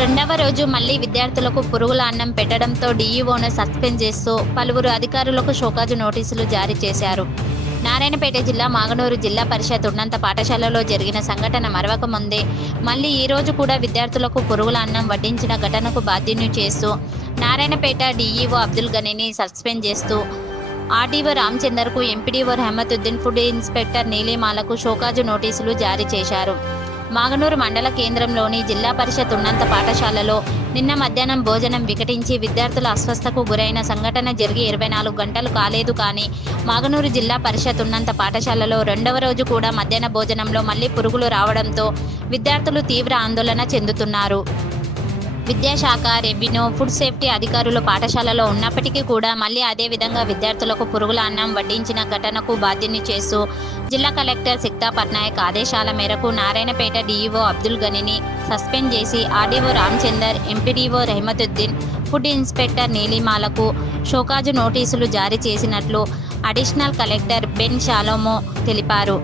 రెండవ రోజు మళ్లీ విద్యార్థులకు పురుగుల అన్నం పెట్టడంతో డీఈఓను సస్పెండ్ చేస్తూ పలువురు అధికారులకు షోకాజు నోటీసులు జారీ చేశారు. నారాయణపేట జిల్లా మాగనూరు జిల్లా పరిషత్ ఉన్నత పాఠశాలలో జరిగిన సంఘటన మరవక ముందే మళ్లీ ఈ రోజు కూడా విద్యార్థులకు పురుగుల అన్నం వడ్డించిన ఘటనకు బాధ్యుని చేస్తూ నారాయణపేట డీఈఓ అబ్దుల్ గనీని సస్పెండ్ చేస్తూ ఆర్డీఓ రామచందర్కు, ఎంపీడీఓ రెహమతుద్దీన్, ఫుడ్ ఇన్స్పెక్టర్ నీలిమాలకు షోకాజు నోటీసులు జారీ చేశారు. మాగనూరు మండల కేంద్రంలోని జిల్లా పరిషత్ ఉన్నత పాఠశాలలో నిన్న మధ్యాహ్నం భోజనం వికటించి విద్యార్థుల అస్వస్థకు గురైన సంఘటన జరిగి 24 గంటలు కాలేదు. కానీ మాగనూరు జిల్లా పరిషత్ ఉన్నత పాఠశాలలో రెండవ రోజు కూడా మధ్యాహ్న భోజనంలో మళ్లీ పురుగులు రావడంతో విద్యార్థులు తీవ్ర ఆందోళన చెందుతున్నారు. విద్యాశాఖ, రెవెన్యూ, ఫుడ్ సేఫ్టీ అధికారులు పాఠశాలలో ఉన్నప్పటికీ కూడా మళ్లీ అదే విధంగా విద్యార్థులకు పురుగుల అన్నం వడ్డించిన ఘటనకు బాధ్యుని చేస్తూ జిల్లా కలెక్టర్ సిక్తా పట్నాయక్ ఆదేశాల మేరకు నారాయణపేట డీఈఓ అబ్దుల్ గనీని సస్పెండ్ చేసి RDO Ramachandar, MPDO Rahmatuddin, food inspector నీలిమాలకు షోకాజు నోటీసులు జారీ చేసినట్లు అడిషనల్ కలెక్టర్ బెన్ షాలోమో తెలిపారు.